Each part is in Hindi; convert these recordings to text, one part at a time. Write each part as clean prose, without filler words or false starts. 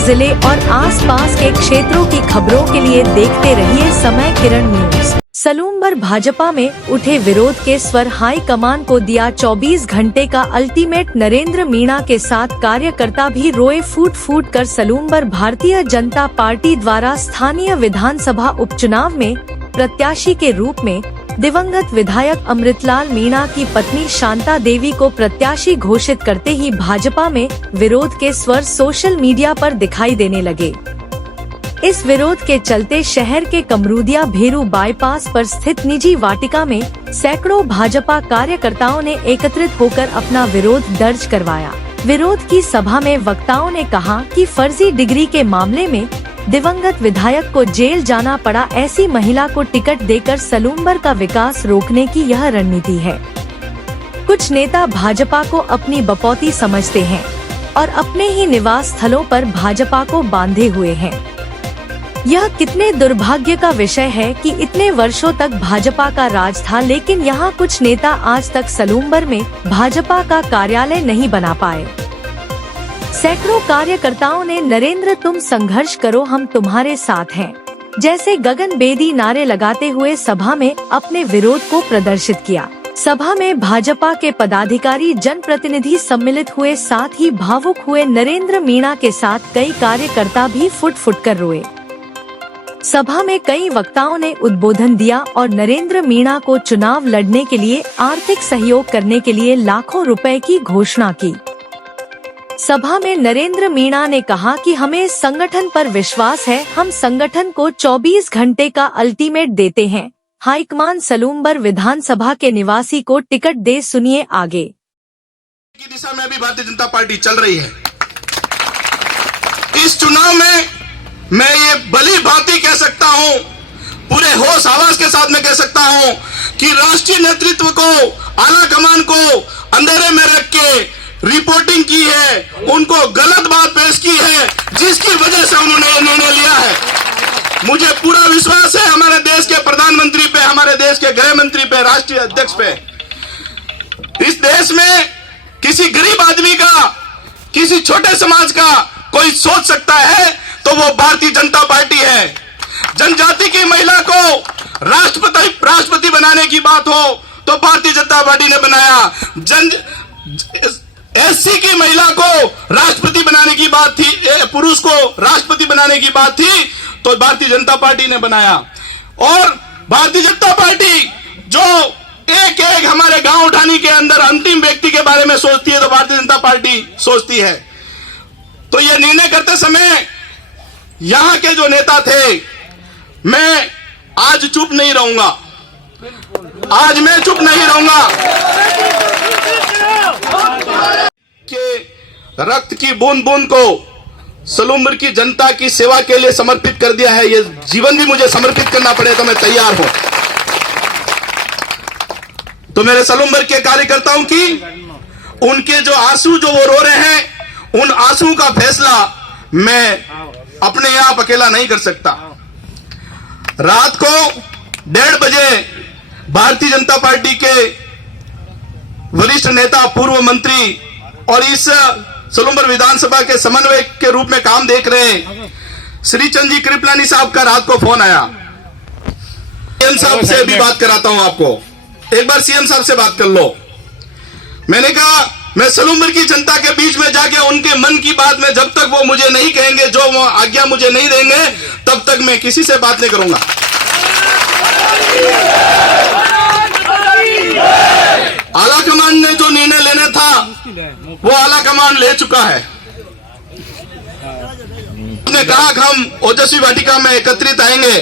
जिले और आसपास के क्षेत्रों की खबरों के लिए देखते रहिए समय किरण न्यूज। सलूमबर भाजपा में उठे विरोध के स्वर, हाई कमान को दिया 24 घंटे का अल्टीमेट। नरेंद्र मीणा के साथ कार्यकर्ता भी रोए फूट फूट कर। सलूमबर भारतीय जनता पार्टी द्वारा स्थानीय विधानसभा उपचुनाव में प्रत्याशी के रूप में दिवंगत विधायक अमृतलाल मीणा की पत्नी शांता देवी को प्रत्याशी घोषित करते ही भाजपा में विरोध के स्वर सोशल मीडिया पर दिखाई देने लगे। इस विरोध के चलते शहर के कमरूदिया भेरू बाईपास पर स्थित निजी वाटिका में सैकड़ों भाजपा कार्यकर्ताओं ने एकत्रित होकर अपना विरोध दर्ज करवाया। विरोध की सभा में वक्ताओं ने कहा कि फर्जी डिग्री के मामले में दिवंगत विधायक को जेल जाना पड़ा। ऐसी महिला को टिकट देकर सलूमबर का विकास रोकने की यह रणनीति है। कुछ नेता भाजपा को अपनी बपौती समझते हैं और अपने ही निवास स्थलों पर भाजपा को बांधे हुए हैं। यह कितने दुर्भाग्य का विषय है कि इतने वर्षों तक भाजपा का राज था, लेकिन यहाँ कुछ नेता आज तक सलूमबर में भाजपा का कार्यालय नहीं बना पाए। सैकड़ों कार्यकर्ताओं ने नरेंद्र तुम संघर्ष करो, हम तुम्हारे साथ हैं जैसे गगनभेदी नारे लगाते हुए सभा में अपने विरोध को प्रदर्शित किया। सभा में भाजपा के पदाधिकारी, जनप्रतिनिधि सम्मिलित हुए, साथ ही भावुक हुए। नरेंद्र मीणा के साथ कई कार्यकर्ता भी फुट फुट कर रोए। सभा में कई वक्ताओं ने उद्बोधन दिया और नरेंद्र मीणा को चुनाव लड़ने के लिए आर्थिक सहयोग करने के लिए लाखों रुपए की घोषणा की। सभा में नरेंद्र मीणा ने कहा कि हमें संगठन पर विश्वास है, हम संगठन को 24 घंटे का अल्टीमेट देते हैं। हाईकमान सलूमबर विधानसभा के निवासी को टिकट दे, सुनिए आगे। की दिशा में भी भारतीय जनता पार्टी चल रही है। इस चुनाव में मैं ये भली भांति कह सकता हूं, पूरे होश आवाज के साथ में कह सकता हूं कि राष्ट्रीय नेतृत्व को, आला कमान को अंधेरे में रख के रिपोर्टिंग की है, उनको गलत बात पेश की है, जिसकी वजह से उन्होंने ये निर्णय लिया है। मुझे पूरा विश्वास है हमारे देश के प्रधानमंत्री पे, हमारे देश के गृह मंत्री पे, राष्ट्रीय अध्यक्ष पे। इस देश में किसी गरीब आदमी का, किसी छोटे समाज का कोई सोच सकता है तो वो भारतीय जनता पार्टी है। जनजाति की महिला को राष्ट्रपति बनाने की बात हो तो भारतीय जनता पार्टी ने बनाया। एससी की महिला को राष्ट्रपति बनाने की बात थी, पुरुष को राष्ट्रपति बनाने की बात थी तो भारतीय जनता पार्टी ने बनाया। और भारतीय जनता पार्टी जो एक एक हमारे गांव उठानी के अंदर अंतिम व्यक्ति के बारे में सोचती है तो भारतीय जनता पार्टी सोचती है। तो यह निर्णय करते समय यहां के जो नेता थे, मैं आज चुप नहीं रहूंगा, आज मैं चुप नहीं रहूंगा कि रक्त की बूंद बूंद को सलूमबर की जनता की सेवा के लिए समर्पित कर दिया है। ये जीवन भी मुझे समर्पित करना पड़े तो मैं तैयार हूं। तो मेरे सलूमबर के कार्यकर्ताओं की, उनके जो आंसू जो वो रो रहे हैं, उन आंसू का फैसला मैं अपने आप अकेला नहीं कर सकता। रात को 1:30 बजे भारतीय जनता पार्टी के वरिष्ठ नेता, पूर्व मंत्री और इस सलूमबर विधानसभा के समन्वयक के रूप में काम देख रहे श्री चंद जी कृपलानी साहब का रात को फोन आया। सीएम साहब से भी बात कराता हूं आपको, एक बार सीएम साहब से बात कर लो। मैंने कहा मैं सलूमबर की जनता के बीच में जाके उनके मन की बात में जब तक वो मुझे नहीं कहेंगे, जो वो आज्ञा मुझे नहीं देंगे, तब तक मैं किसी से बात नहीं करूंगा। आला कमान ने जो निर्णय लेना था वो आला कमान ले चुका है। उसने कहा कि हम ओजस्वी वाटिका में एकत्रित आएंगे,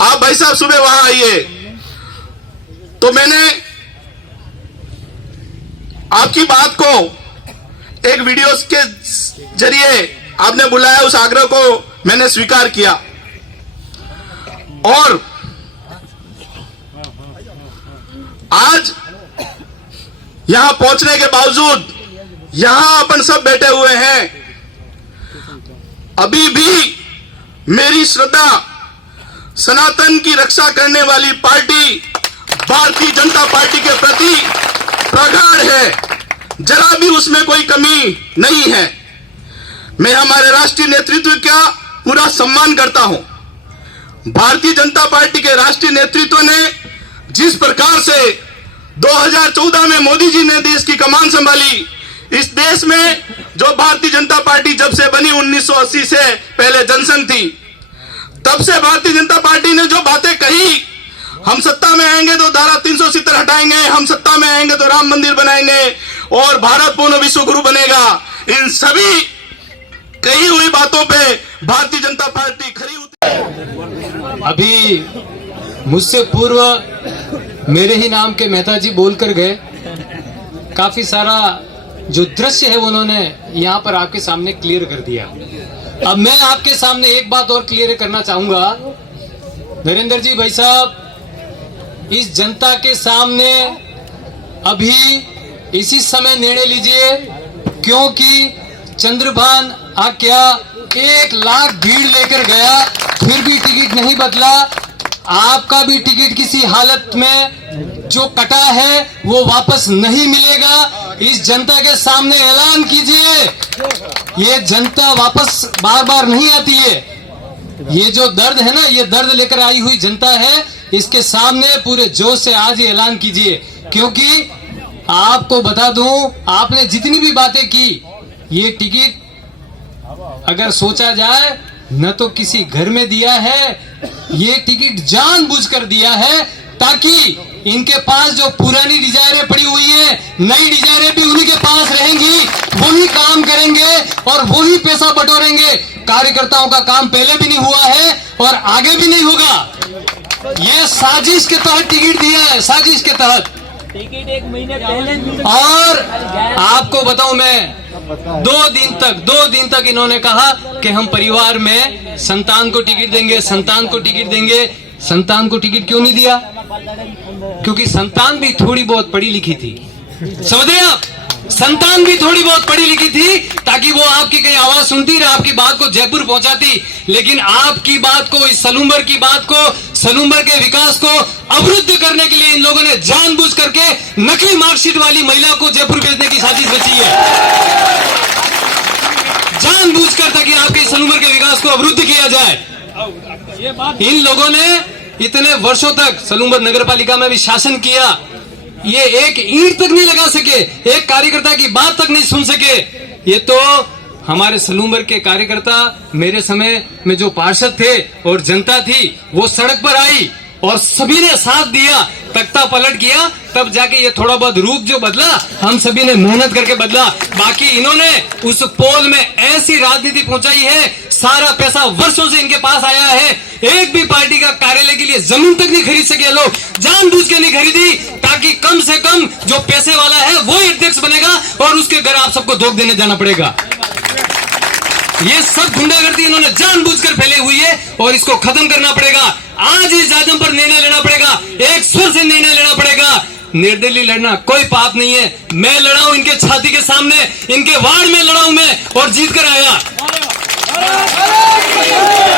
आप भाई साहब सुबह वहां आइए। तो मैंने आपकी बात को एक वीडियो के जरिए आपने बुलाया, उस आग्रह को मैंने स्वीकार किया। और आज यहां पहुंचने के बावजूद यहां अपन सब बैठे हुए हैं, अभी भी मेरी श्रद्धा सनातन की रक्षा करने वाली पार्टी भारतीय जनता पार्टी के प्रति प्रगाढ़ है, जरा भी उसमें कोई कमी नहीं है। मैं हमारे राष्ट्रीय नेतृत्व का पूरा सम्मान करता हूं। भारतीय जनता पार्टी के राष्ट्रीय नेतृत्व ने जिस प्रकार से 2014 में मोदी जी ने देश की कमान संभाली, इस देश में जो भारतीय जनता पार्टी जब से बनी 1980 से पहले जनसंघ थी, तब से भारतीय जनता पार्टी ने जो बातें कही, हम सत्ता में आएंगे तो धारा 370 हटाएंगे, हम सत्ता में आएंगे तो राम मंदिर बनाएंगे और भारत पूर्ण विश्व गुरु बनेगा, इन सभी कही हुई बातों पे भारतीय जनता पार्टी खरी उतरी। अभी मुझसे पूर्व मेरे ही नाम के मेहता जी बोलकर गए। काफी सारा जो दृश्य है उन्होंने यहाँ पर आपके सामने क्लियर कर दिया। अब मैं आपके सामने एक बात और क्लियर करना चाहूंगा। नरेंद्र जी भाई साहब, इस जनता के सामने अभी इसी समय निर्णय लीजिए, क्योंकि चंद्रभान आज्ञा 1 लाख भीड़ लेकर गया, फिर भी टिकट नहीं बदला। आपका भी टिकट किसी हालत में जो कटा है वो वापस नहीं मिलेगा। इस जनता के सामने ऐलान कीजिए, ये जनता वापस बार बार नहीं आती है। ये जो दर्द है ना, ये दर्द लेकर आई हुई जनता है, इसके सामने पूरे जोश से आज ही ऐलान कीजिए। क्योंकि आपको बता दूं, आपने जितनी भी बातें की, ये टिकट अगर सोचा जाए न तो किसी घर में दिया है, ये टिकट जानबूझकर दिया है ताकि इनके पास जो पुरानी डिजायरें पड़ी हुई है, नई डिजायरें भी उन्हीं के पास रहेंगी, वही काम करेंगे और वही पैसा बटोरेंगे। कार्यकर्ताओं का काम पहले भी नहीं हुआ है और आगे भी नहीं होगा। ये साजिश के तहत टिकट दिया है, साजिश के तहत। टिकट 1 महीने पहले और आपको बताऊं, मैं 2 दिन तक इन्होंने कहा कि हम परिवार में संतान को टिकट देंगे, संतान को टिकट देंगे। संतान को टिकट क्यों नहीं दिया? क्योंकि संतान भी थोड़ी बहुत पढ़ी लिखी थी। समझ रहे आप? संतान भी थोड़ी बहुत पढ़ी लिखी थी ताकि वो आपकी कहीं आवाज सुनती रहे, आपकी बात को जयपुर पहुंचाती। लेकिन आपकी बात को, इस सलूम्बर की बात को, सलूम्बर के विकास को अवरुद्ध करने के लिए इन लोगों ने जानबूझ करके नकली मार्कशीट वाली महिला को जयपुर भेजने की साजिश रची है। जानबूझकर ताकि आपके सलूम्बर के विकास को अवरुद्ध किया जाए। इन लोगों ने इतने वर्षों तक सलूम्बर नगर पालिका में भी शासन किया, ये एक ईंट तक नहीं लगा सके, एक कार्यकर्ता की बात तक नहीं सुन सके। ये तो हमारे सलूम्बर के कार्यकर्ता, मेरे समय में जो पार्षद थे और जनता थी, वो सड़क पर आई और सभी ने साथ दिया, तख्ता पलट किया, तब जाके ये थोड़ा बहुत रूप जो बदला, हम सभी ने मेहनत करके बदला। बाकी इन्होंने उस पोल में ऐसी राजनीति पहुंचाई है, सारा पैसा वर्षों से इनके पास आया है, एक भी पार्टी का कार्यालय के लिए जमीन तक नहीं खरीद सके लोग, जानबूझ के नहीं खरीदी ताकि कम से कम जो पैसे वाला है वो ही अध्यक्ष बनेगा और उसके घर आप सबको धोख देने जाना पड़ेगा। ये सब गुंडागर्दी इन्होंने जानबूझकर फैले हुई है और इसको खत्म करना पड़ेगा। आज इस जाजम पर निर्णय लेना पड़ेगा, एक सुर से निर्णय लेना पड़ेगा। निर्दलीय लड़ना कोई पाप नहीं है। मैं लड़ा हूं इनके छाती के सामने, इनके वार्ड में लड़ा हूं मैं और जीत कर आया।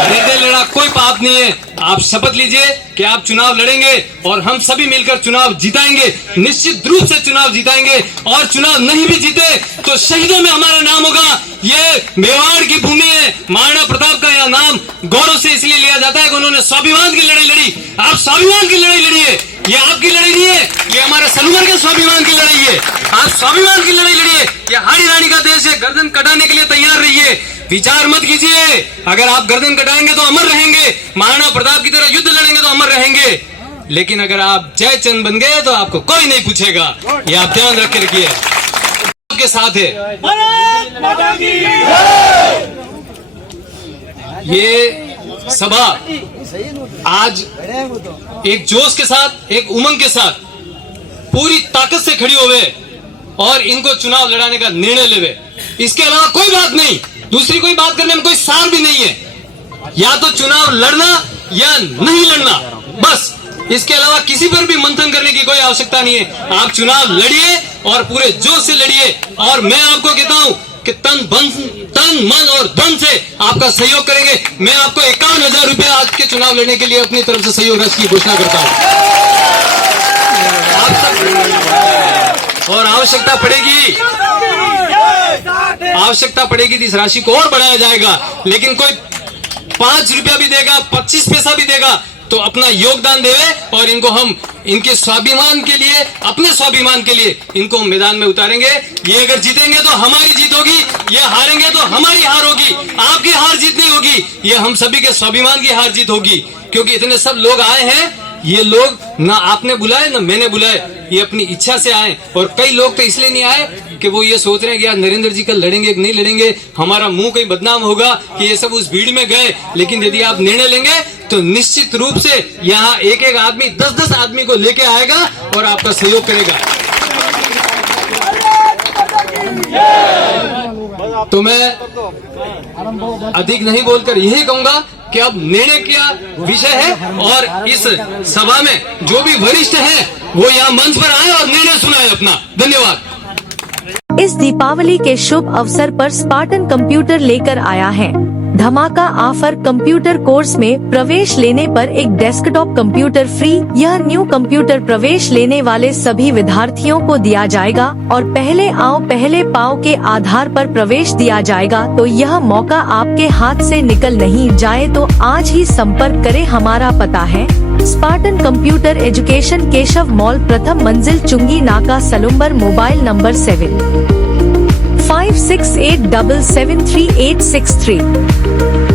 निर्दलीय लड़ा कोई पाप नहीं है। आप शपथ लीजिए कि आप चुनाव लड़ेंगे और हम सभी मिलकर चुनाव जिताएंगे, निश्चित रूप से चुनाव जिताएंगे। और चुनाव नहीं भी जीते तो शहीदों में हमारा नाम होगा। ये मेवाड़ की भूमि है, महाराणा प्रताप का यह नाम गौरव से इसलिए लिया जाता है कि उन्होंने स्वाभिमान की लड़ाई लड़ी। आप स्वाभिमान की लड़ाई लड़िए, ये आपकी लड़ाई नहीं है, ये हमारे सलूम्बर के स्वाभिमान की लड़ाई है। आप स्वाभिमान की लड़ाई लड़िए। ये हाड़ी रानी का देश है, गर्दन कटाने के लिए तैयार रहिए। विचार मत कीजिए, अगर आप गर्दन कटाएंगे तो अमर रहेंगे, महाराणा प्रताप की तरह युद्ध लड़ेंगे तो अमर रहेंगे। लेकिन अगर आप जयचंद बन गए तो आपको कोई नहीं पूछेगा, ये आप ध्यान रख के रखिए। आपके साथ है ये सभा आज एक जोश के साथ, एक उमंग के साथ पूरी ताकत से खड़ी होवे और इनको चुनाव लड़ाने का निर्णय लेवे। इसके अलावा कोई बात नहीं, दूसरी कोई बात करने में कोई सार भी नहीं है। या तो चुनाव लड़ना या नहीं लड़ना, बस। इसके अलावा किसी पर भी मंथन करने की कोई आवश्यकता नहीं है। आप चुनाव लड़िए और पूरे जोश से लड़िए। और मैं आपको कहता हूं कि तन मन और धन से आपका सहयोग करेंगे। मैं आपको 51,000 रुपए आज के चुनाव लड़ने के लिए अपनी तरफ से सहयोग राशि की घोषणा करता हूं। आप सब और आवश्यकता पड़ेगी आवश्यकता पड़ेगी तो इस राशि को और बढ़ाया जाएगा। लेकिन कोई 5 रुपया भी देगा, 25 पैसा भी देगा तो अपना योगदान देवे और इनको हम इनके स्वाभिमान के लिए, अपने स्वाभिमान के लिए इनको हम मैदान में उतारेंगे। ये अगर जीतेंगे तो हमारी जीत होगी, ये हारेंगे तो हमारी हार होगी। आपकी हार जीत नहीं होगी, ये हम सभी के स्वाभिमान की हार जीत होगी। क्योंकि इतने सब लोग आए हैं, ये लोग ना आपने बुलाए ना मैंने बुलाए, ये अपनी इच्छा से आए। और कई लोग तो इसलिए नहीं आए कि वो ये सोच रहे हैं कि यार नरेंद्र जी कल लड़ेंगे कि नहीं लड़ेंगे, हमारा मुंह कहीं बदनाम होगा, कि ये सब उस भीड़ में गए। लेकिन यदि आप निर्णय लेंगे तो निश्चित रूप से यहाँ एक एक आदमी 10-10 आदमी को लेके आएगा और आपका सहयोग करेगा। तो मैं अधिक नहीं बोलकर यही कहूंगा कि अब निर्णय का विषय है और इस सभा में जो भी वरिष्ठ हैं वो यहाँ मंच पर आए और निर्णय सुनाए अपना। धन्यवाद। इस दीपावली के शुभ अवसर पर स्पार्टन कंप्यूटर लेकर आया है धमाका ऑफर। कंप्यूटर कोर्स में प्रवेश लेने पर एक डेस्कटॉप कंप्यूटर फ्री। यह न्यू कंप्यूटर प्रवेश लेने वाले सभी विद्यार्थियों को दिया जाएगा और पहले आओ पहले पाओ के आधार पर प्रवेश दिया जाएगा। तो यह मौका आपके हाथ से निकल नहीं जाए तो आज ही संपर्क करें। हमारा पता है Spartan computer education, Keshav mall, प्रथम मंजिल, चुंगी नाका, सलूम्बर। Mobile number 7568773863।